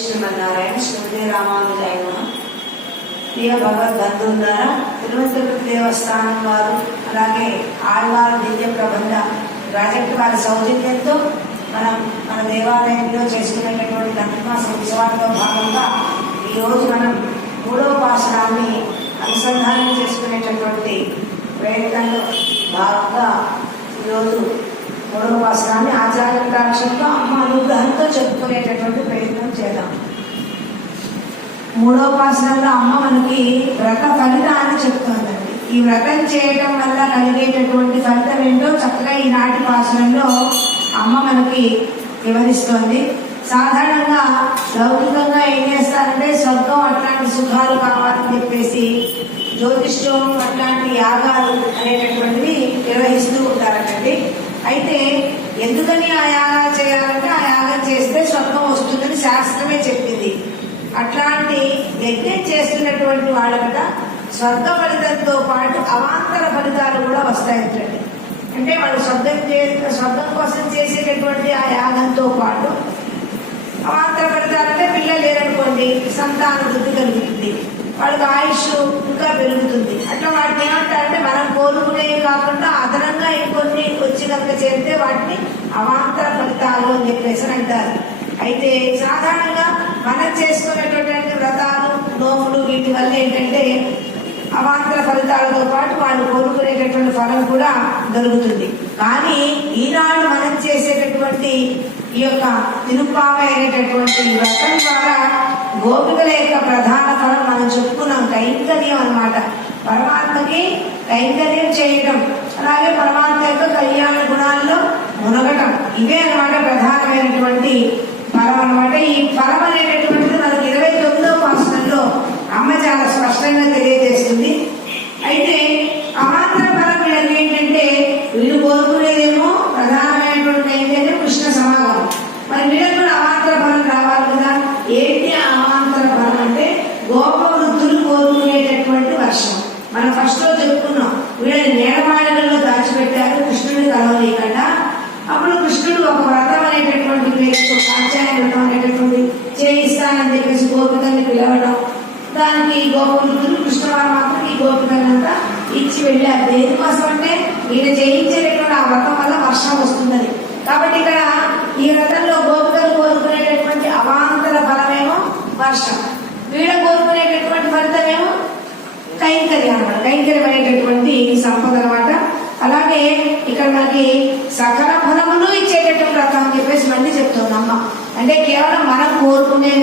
శ్రీమన్నారాయణ శ్రీ రామానుజాయ ప్రియ భగవద్బంధువుల ద్వారా తిరుమల దేవస్థానం వారు అలాగే ఆళ్వారు దివ్య ప్రబంధ ప్రాజెక్టు వారి సౌజన్యంతో మన దేవాలయంలో చేసుకునేటటువంటి ధనుర్మాస ఉత్సవాల్లో భాగంగా ఈరోజు మనం మూడోపాసనాన్ని అనుసంధానం చేసుకునేటటువంటి ప్రయత్నంలో భాగంగా ఈరోజు మూడోపాసనాన్ని ఆచార్య కటాక్షంతో అమ్మ అనుగ్రహంతో చెప్పుకునేటటువంటి ప్రయత్నం చేద్దాం. మూడోపాసనలో అమ్మ మనకి వ్రత ఫలితాన్ని చెప్తోందండి. ఈ వ్రతం చేయటం వల్ల కలిగేటటువంటి ఫలితం ఏంటో చక్కగా ఈనాటి పాసనంలో అమ్మ మనకి వివరిస్తోంది. సాధారణంగా లౌకికంగా ఏం చేస్తారంటే స్వర్గం అట్లాంటి సుఖాలు కావాలని చెప్పేసి జ్యోతిష్యం అట్లాంటి యాగాలు అనేటటువంటివి నిర్వహిస్తూ ఉంటారటండి. అయితే ఎందుకని ఆ యాగాలు చేయాలంటే ఆ యాగం చేస్తే స్వర్గం వస్తుందని శాస్త్రమే చెప్పింది. అట్లాంటి యజ్ఞం చేస్తున్నటువంటి వాళ్ళకట స్వర్గ ఫలితంతో పాటు అవాంతర ఫలితాలు కూడా వస్తాయంటండి. అంటే వాళ్ళు స్వర్గం కోసం చేసేటటువంటి ఆ యాగంతో పాటు అవాంతర ఫలితాలంటే పిల్లలు లేరనుకోండి, సంతాన వృద్ధి కలుగుతుంది, వాళ్ళకి ఆయుష్ ఇంకా పెరుగుతుంది. అట్లా వాటిని ఏమంటారంటే మనం కోరుకునేవి కాకుండా అదనంగా ఇంకొన్ని వచ్చి కనుక చేరితే వాటిని అవాంతర ఫలితాలు అని చెప్పేసి అంటారు. అయితే సాధారణంగా మనం చేసుకునేటటువంటి వ్రతాలు నోములు వీటి వల్ల ఏంటంటే అవాంతర ఫలితాలతో పాటు వాళ్ళు కోరుకునేటటువంటి ఫలం కూడా దొరుకుతుంది. కానీ ఈనాడు మనం చేసేటటువంటి ఈ యొక్క తిరుప్పావై అనేటటువంటి వ్రతం ద్వారా గోపికల యొక్క ప్రధాన ఫలం మనం చెప్పుకున్నాం కైంకర్యం అన్నమాట. పరమాత్మకి కైంకర్యం చేయటం, అలాగే పరమాత్మ యొక్క కళ్యాణ గుణాల్లో మునగటం, ఇవే అన్నమాట ప్రధానమైనటువంటి ఫలం అన్నమాట. ఈ ఫలం అనేటటువంటిది మనకి 29వ పాసనంలో అమ్మ చాలా స్పష్టంగా తెలియజేస్తుంది. అయితే అవాంతర ఫలం వీళ్ళకి ఏంటంటే వీళ్ళు కోరుకునేదేమో ప్రధానమైనటువంటి ఏంటంటే కృష్ణ సమాగమం. మరి వీళ్ళకి కూడా అవాంతర ఫలం రావాలి కదా. ఏంటి అవాంతర ఫలం అంటే గోప వృద్ధులు కోరుకునేటటువంటి వర్షం. మనం ఫస్ట్ లో చెప్పుకున్నాం, వీళ్ళని నేలమాళగల్లో దాచిపెట్టారు కృష్ణుడిని కలవలేకుండా. అప్పుడు కృష్ణుడు ఒక వ్రతం అనేటటువంటి పేరుతో కాంచాయ వ్రతం అనేటటువంటి చేయిస్తానని చెప్పేసి గోపికల్ని పిలవడం, దానికి గోపవృద్ధులు కృష్ణ పరమాత్మకి ఈ గోపికలంతా ఇచ్చి వెళ్ళారు. దేనికోసం అంటే ఈయన చేయించేటటువంటి ఆ వ్రతం వల్ల వర్షం వస్తుందని. కాబట్టి ఇక్కడ ఈ వ్రతంలో గోపికలు కోరుకునేటటువంటి అవాంతర ఫలమేమో వర్షం, వీళ్ళ కోరుకునేటటువంటి ఫలితమేమో కైంకర్యం అన్నమాట. కైంకర్యం అనేటటువంటి సంపద అన్నమాట. అలాగే ఇక్కడ మనకి సకల ఫలములు ఇచ్చేటటువంటి వ్రతం అని చెప్పేసి మళ్ళీ చెప్తుంది అమ్మ. అంటే కేవలం మనం కోరుకునే